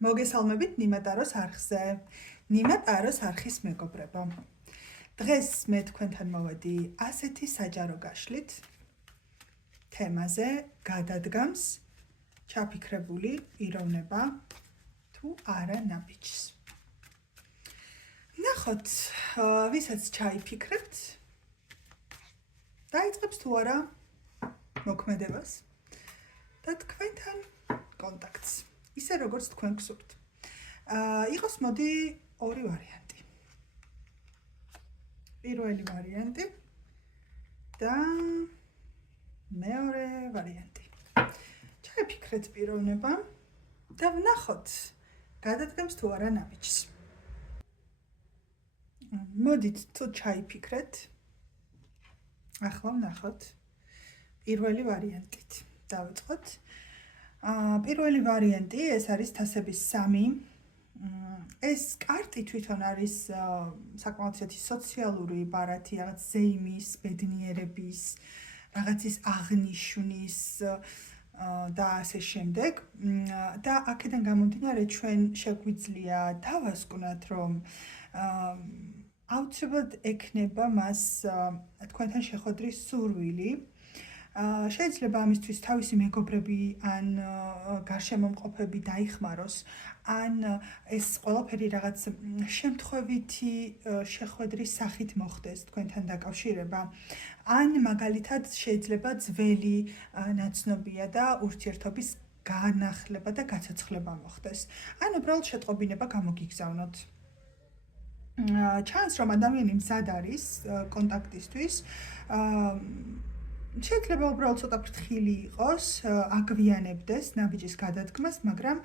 მოგესალმებით ნიმატაროს არხზე. ნიმატაროს არხის მეგობრებო. დღეს მე თქვენთან მოვედი ასეთი საჯარო გაშლით თემაზე გადადგამს ჩაფიქრებული პიროვნება თუ არა ნაბიჯს. ნახოთ, ვისაც ჩაიფიქრებთ, დაიწყებს თუ არა მოქმედებას და თქვენთან კონტაქტს. ისე როგორც თქვენ გსურთ. იყოს მოდი ორი ვარიანტი. პირველი ვარიანტი და მეორე ვარიანტი. ჩაიფიქრეთ პიროვნება და ვნახოთ, გადადგამს თუ არა ნაბიჯს. მოდით თუ ჩაიფიქრეთ. ახლა ვნახოთ პირველი ვარიანტით. დავიწყოთ. პირველი ვარიანტი ეს არის თასების 3. ეს კარტი თვითონ არის საკმაოდ სოციალური ბარათი, რაღაც ზეიმის, ბედნიერების, რაღაცის აღნიშვნის და ასე შემდეგ. და აქედან გამომდინარე ჩვენ შეგვიძლია დავასკვნათ, რომ აუცილებლად ექნება მას თქვენთან შეხვედრის სურვილი. შეიძლება ამისთვის თავისი მეგობრები ან გარშემომყოფები დაიხმაროს, ან ეს ყველაფერი რაღაც შემთხვევითი შეხვედრის სახით მოხდეს თქვენთან დაკავშირება, ან მაგალითად შეიძლება ძველი ნაცნობია და ურთიერთობის განახლება და გაცოცხლება მოხდეს. ან უბრალოდ შეტყობინება გამოგიგზავნოთ. ჩანს, რომ ადამიანი მზად არის კონტაქტისთვის. შეიძლება უბრალოდ ცოტა ფრთხილი იყოს, აგვიანებდეს ნაბიჯის გადადგმას, მაგრამ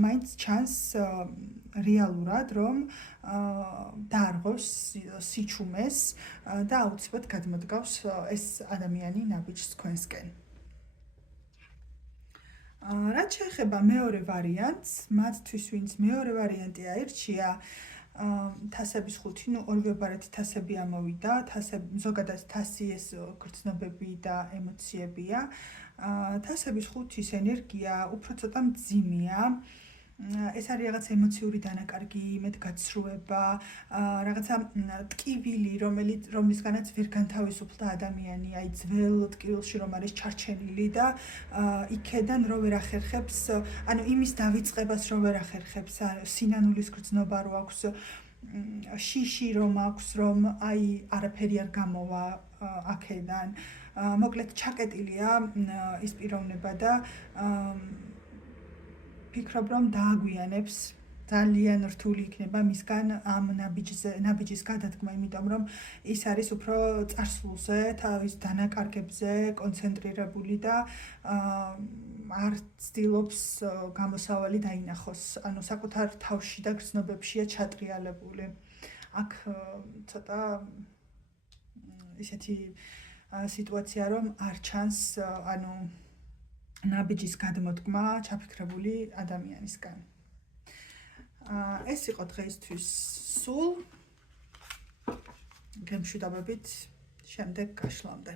მაინც ჩანს რეალურად, რომ დაარღვევს სიჩუმეს და აუცილებლად გადმოდგავს ეს ადამიანი ნაბიჯს თქვენსკენ. რაც შეეხება მეორე ვარიანტს, მათთვის ვინც მეორე ვარიანტი აირჩია, თასების 5, ორივე ბარათი თასები ამოვიდა, ზოგადად თასი ეს გრძნობები და ემოციებია. თასების 5-ის ენერგია უფრო ცოტა მძიმეა. ეს არის რაღაც ემოციური დანაკარგი, მეტგაცრუება, რაღაცა ტკივილი, რომლისგანაც ვერ განთავისუფლდა ადამიანი, აი ძველ ტკივილში რომ არის ჩარჩენილი და იქედან რო ვერ ახერხებს, ანუ იმის დავიწყებას რო ვერ ახერხებს, სინანულის გრძნობა რო აქვს, შიში რომ აქვს, რომ აი არაფერი არ გამოვა აქედან. მოკლედ ჩაკეტილია ის პიროვნება და ფიქრობ, რომ დააგვიანებს, ძალიან რთული იქნება მისგან ამ ნაბიჯის გადადგმა, იმიტომ რომ ის არის უფრო წარსულზე, თავის დანაკარგებზე კონცენტრირებული და არ ცდილობს გამოსავალი დაინახოს, ანუ საკუთარ თავში და გრძნობებშია ჩატრიალებული. აქ ცოტა ისეთი სიტუაცია, რომ არ ჩანს, ანუ ნაბიჯის გადმოდგმა ჩაფიქრებული ადამიანისგან. ეს იყო დღეისთვის სულ. გემშვიდობებით შემდეგ გაშლამდე.